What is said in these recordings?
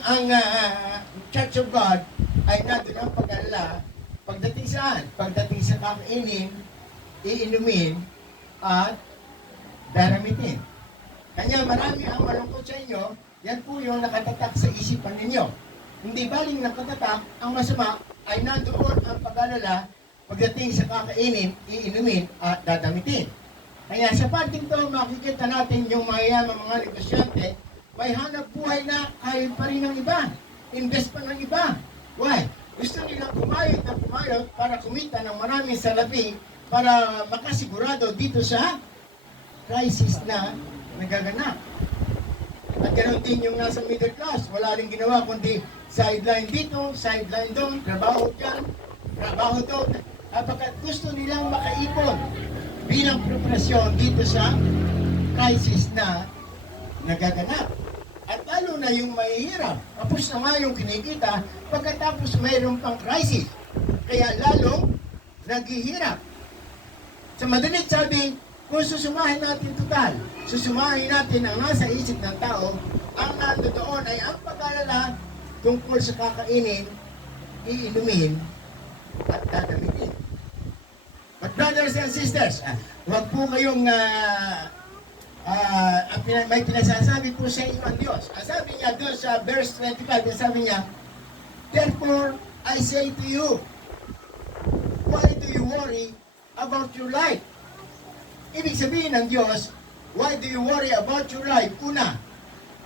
Ang Church of God ay nandun ang pag-alala pagdating saan? Pagdating sa kakainin, iinumin, at daramitin. Kanya marami ang malungkot sa inyo, yan po yung nakatatak sa isipan ninyo. Hindi baling nakatatak, ang masama ay nandoon ang pag-alala pagdating sa kakainin, iinumin, at dadamitin. Kaya sa parting to, makikita natin yung mayayamang mga negosyante, may hanap buhay na kahit pa rin ng iba. Invest pa ng iba. Why? Gusto nilang kumayot na kumayot para kumita ng maraming salapi para makasigurado dito sa crisis na nagaganap. At ganoon din yung nasa middle class. Wala rin ginawa kundi sideline dito, sideline doon, trabaho dyan, trabaho doon. Kapag gusto nilang makaipon bilang preparasyon dito sa crisis na nagaganap. At lalo na yung mahihirap. Tapos na nga yung kinikita, pagkatapos mayroon pang crisis. Kaya lalong naghihirap. Sa madalit sabi, kung susumahin natin total, susumahin natin ang nasa isip ng tao, ang nandoon ay ang pag-alala tungkol sa kakainin, iinumin, at dadamitin. But brothers and sisters, huwag po kayong may pinasasabi po sa inyo ang Diyos. Ang sabi niya doon sa verse 25, sabi niya, therefore, I say to you, why do you worry about your life? Ibig sabihin ng Diyos, why do you worry about your life? Una,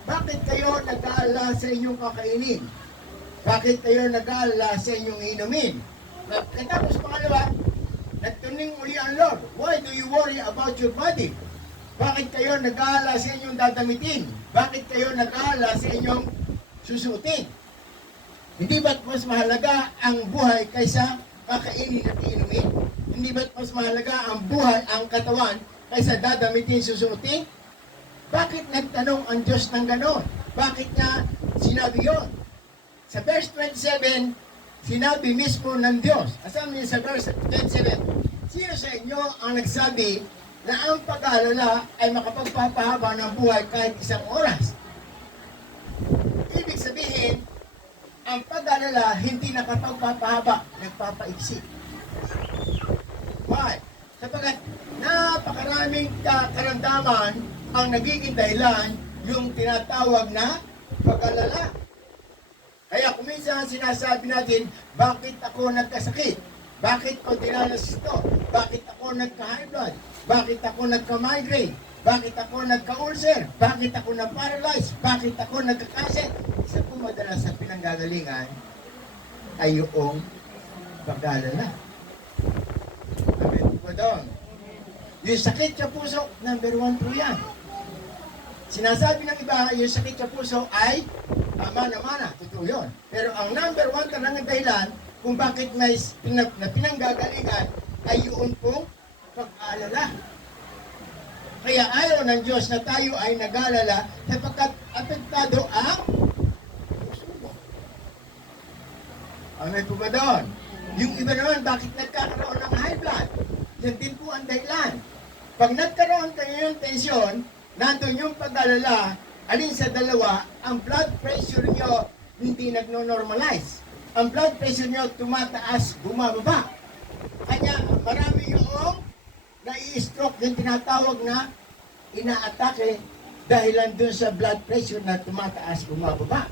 bakit kayo nag-aalala sa inyong kakainin? Bakit kayo nag-aalala sa inyong inumin? Katapos pangalawa, nagtuning uli ang Lord, why do you worry about your body? Bakit kayo nag-aalala sa inyong dadamitin? Bakit kayo nag-aalala sa inyong susuotin? Hindi ba't mas mahalaga ang buhay kaysa kakainin at inumin? Hindi ba't mas mahalaga ang buhay, ang katawan, kaysa dadamitin, susuotin? Bakit nagtanong ang Diyos ng ganon? Bakit niya sinabi yon? Sa verse 27, sinabi mismo ng Diyos. Asabi niya sa verse 27, sino sa inyo ang nagsabi na ang pag-aalala ay makapagpapahaba ng buhay kahit isang oras? Ibig sabihin, ang pag-aalala hindi nakapagpapahaba, nagpapaiksi. Why? Sapagkat napakaraming karamdaman ang nagiging dahilan yung tinatawag na pag-aalala. Kaya kuminsan sinasabi natin, bakit ako nagkasakit? Bakit ko dinanas ito? Bakit ako nagka-high blood? Bakit ako nagka-migraine? Bakit ako nagka-ulcer? Bakit ako na-paralyze? Bakit ako nagka-cancer? Isa po madalas sa pinanggagalingan ay yung pag-aalala. Amen po doon. Yung sakit sa puso, number 1 po yan. Sinasabi ng iba, yung sakit sa puso ay mana-mana. Totoo yun. Pero ang number 1 talagang dahilan kung bakit may pinanggagalingan ay yun pong pag-aalala. Kaya ayaw ng Diyos na tayo ay nag-aalala sapagkat apektado ang puso mo. Amen po ba doon? Yung iba naman, bakit nagkakaroon ng high blood? Yan din po ang dahilan. Pag nagkaroon kayo ng tensyon, nandun yung pag-aalala, alin sa dalawa, ang blood pressure nyo hindi nagno-normalize. Ang blood pressure nyo tumataas, bumababa. Kanya marami yung nai-stroke, yung tinatawag na inaatake dahilan dun sa blood pressure na tumataas, bumababa.